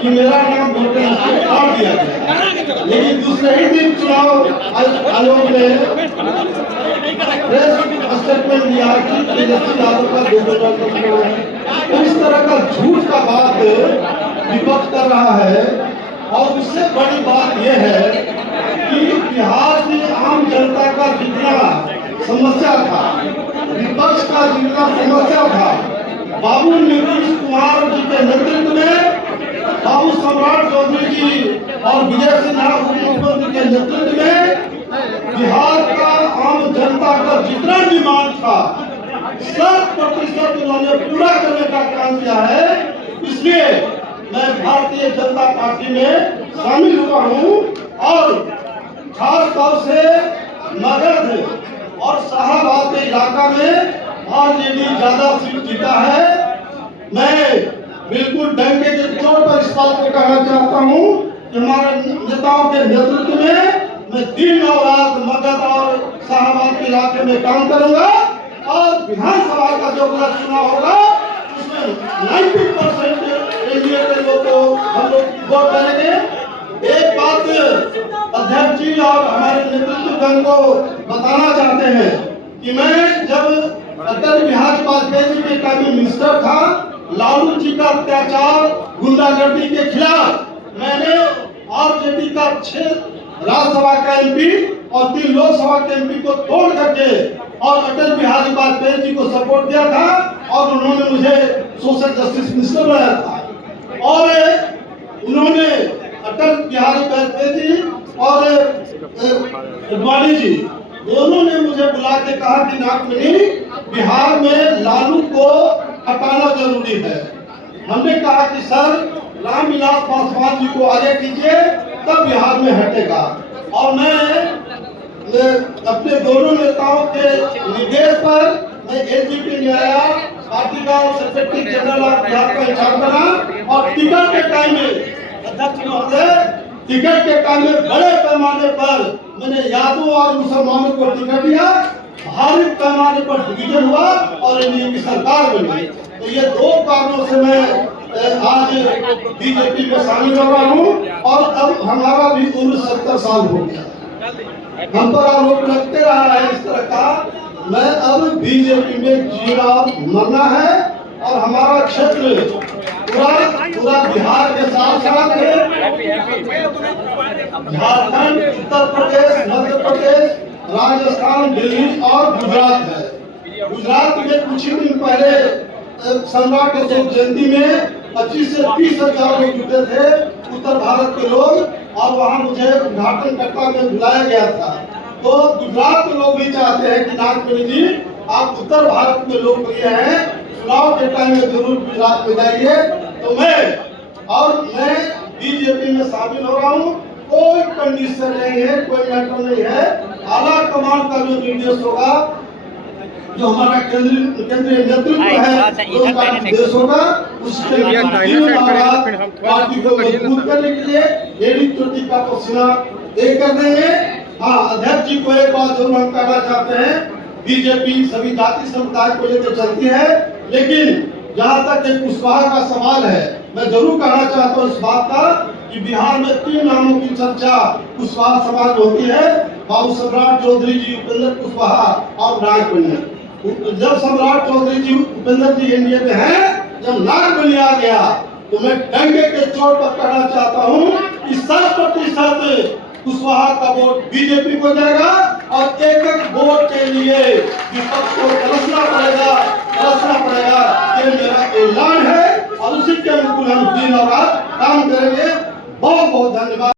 कि मेरा नाम वोटर लिस्ट में काट दिया गया। लेकिन दूसरे ही दिन चुनाव आयोग ने प्रेस स्टेटमेंट दिया कि तेजस्वी यादव का 2019 है। तो इस तरह का झूठ का बात विपक्ष कर रहा है। और उससे बड़ी बात यह है कि बिहार की आम जनता का जितना समस्या था, विपक्ष का जितना समस्या था, बाबू नीतीश कुमार जी के नेतृत्व में, बाबू सम्राट चौधरी जी और विजय सिन्हा मुख्यमंत्री के नेतृत्व में बिहार का आम जनता का जितना डिमांड था 100% उन्होंने पूरा करने का काम किया है। इसलिए मैं भारतीय जनता पार्टी में शामिल हुआ हूँ और खास तौर से मगध और शाहबाद के इलाका में आरजेडी ज्यादा सीट जीता है। मैं बिल्कुल डंके के तौर पर इस बात को कहना चाहता हूँ कि हमारे नेताओं के नेतृत्व में मैं दिन और रात मगध और शाहबाद के इलाके में काम करूंगा और विधानसभा का जो चुनाव होगा उसमें 90% एनडीए के लोग को हम लोग वोट करेंगे। एक बात अध्यक्ष जी और हमारे नेतृत्वगण को बताना चाहते हैं कि मैं जब अटल बिहारी वाजपेयी जी के टाइम में मिनिस्टर था, लालू जी का अत्याचार गुंडागर्दी के खिलाफ मैंने आरजेडी का 6 राज्यसभा का एमपी और 3 लोकसभा के एमपी को तोड़ करके और अटल बिहारी वाजपेयी जी को सपोर्ट दिया था और उन्होंने मुझे सोशल जस्टिस मिनिस्टर बनाया था। और उन्होंने अटल बिहारी वाजपेयी जी और अडवाणी जी दोनों ने मुझे बुला के कहा कि नागमणि, बिहार में लालू को हटाना जरूरी है। हमने कहा कि सर, रामविलास पासवान जी को आगे कीजिए तब बिहार में हटेगा। और मैं अपने दोनों नेताओं के निर्देश पर मैं एजीपी में आया, पार्टी का सेक्रेटरी जनरल ऑफ बिहार का इंचार्ज बना और टिकट के टाइम में अध्यक्ष महोदय, टिकट के टाइम में बड़े पैमाने पर मैंने यादवों और मुसलमानों को टिकट दिया, भारी पैमाने पर डिवीजन हुआ और एनडीए की सरकार बनी। तो ये 2 कारणों से मैं आज बीजेपी में शामिल हो रहा हूँ और अब हमारा भी उम्र 70 साल हो गया। हम पर आरोप लगते रहा है इस तरह का। मैं अब बीजेपी में जीना मरना है और हमारा क्षेत्र पूरा बिहार के साथ साथ झारखंड, उत्तर प्रदेश, मध्य प्रदेश, राजस्थान, दिल्ली और गुजरात है। गुजरात में कुछ ही दिन पहले सम्राट अशोक जयंती में 25 से 30 हजार लोग जुटे थे, उत्तर भारत के लोग, और वहां मुझे उद्घाटन करता में बुलाया गया था। तो गुजरात के लोग भी चाहते हैं कि नागमणि जी, आप उत्तर भारत में लोकप्रिय हैं, चुनाव के टाइम में जरूर गुजरात में जाइए। तो मैं बीजेपी में शामिल हो रहा हूँ। कोई कंडीशन नहीं है, कोई मैटर नहीं है। आला कमान का जो निर्देश होगा, जो हमारा केंद्रीय नेतृत्व है, जो उनका निर्देश होगा, उसके पार्टी को मजबूत करने के लिए एड़ी चोटी का पसीना एक कर देंगे। हाँ, अध्यक्ष जी को एक बात जरूर हम कहना चाहते हैं, बीजेपी सभी जाति समुदाय को लेकर चलती है, लेकिन जहाँ तक एक कुशवाहा का सवाल है, मैं जरूर कहना चाहता हूँ इस बात का कि बिहार में 3 नामों की चर्चा कुशवाहा समाज होती है, बाबू सम्राट चौधरी जी, उपेंद्र कुशवाहा और नागमणि। जब सम्राट चौधरी जी, उपेंद्र जी एनडीए में हैं, जब नागमणि आ गया तो मैं डंके के चोट पर कहना चाहता हूँ कि 100% कुशवाहा का वोट बीजेपी को जाएगा और एक वोट के लिए विपक्ष को तरसना पड़ेगा। ये मेरा ऐलान है और उसी के अनुकूल हम दिन और रात काम करेंगे। बहुत बहुत धन्यवाद।